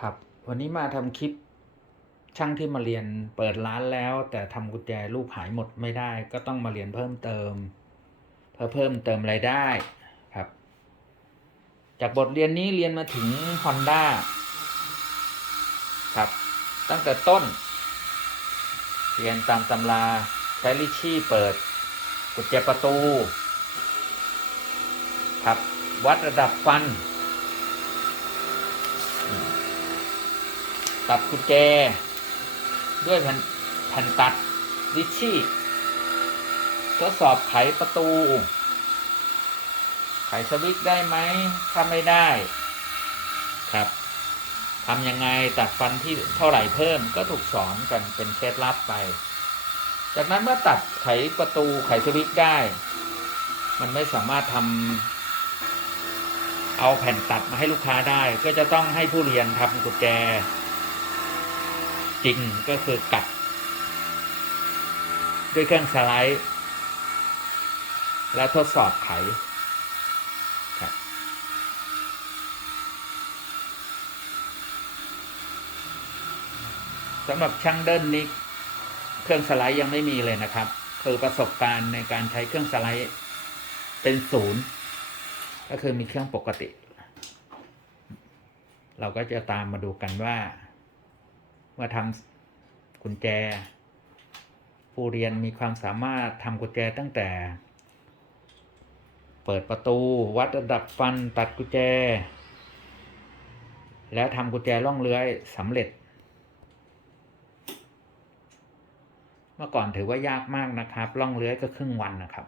ครับ วันนี้มาทำคลิปช่างที่มาเรียนเปิดร้านแล้ว แต่ทำกุญแจลูกหายหมดไม่ได้ ก็ต้องมาเรียนเพิ่มเติม เพื่อเพิ่มเติมรายได้ครับ จากบทเรียนนี้เรียนมาถึง Honda ครับ ตั้งแต่ต้น เรียนตามตำราใช้ลิชชี่เปิดกุญแจประตู ครับ วัดระดับฟัน ตัดกุญแจ ด้วยแผ่นแผ่นตัดลิชชี่ทดสอบไขประตู ไขสวิตช์ได้ไหมถ้าไม่ได้ครับทำยังไงตัดฟันที่เท่าไหร่เพิ่มก็ถูกสอนกันเป็นเคล็ดลับไป จากนั้นเมื่อตัดไขประตูไขสวิตช์ได้ มันไม่สามารถทำเอาแผ่นตัดมาให้ลูกค้าได้ ก็จะต้องให้ผู้เรียนทำกุญแจ จริงก็คือกัด ด้วยเครื่องสไลด์ และทดสอบไขครับสำหรับช่างเดินนี้เครื่องสไลด์ยังไม่มีเลยนะครับ คือประสบการณ์ในการใช้เครื่องสไลด์เป็นศูนย์ก็คือมีเครื่องปกติ เราก็จะตามมาดูกันว่า เมื่อทำกุญแจ ผู้เรียนมีความสามารถทำกุญแจตั้งแต่ เปิดประตูวัดระดับฟันตัดกุญแจ แล้วทำกุญแจล่องเลื้อยสำเร็จ เมื่อก่อนถือว่ายากมากนะครับ ล่องเลื้อยก็ครึ่งวันนะครับ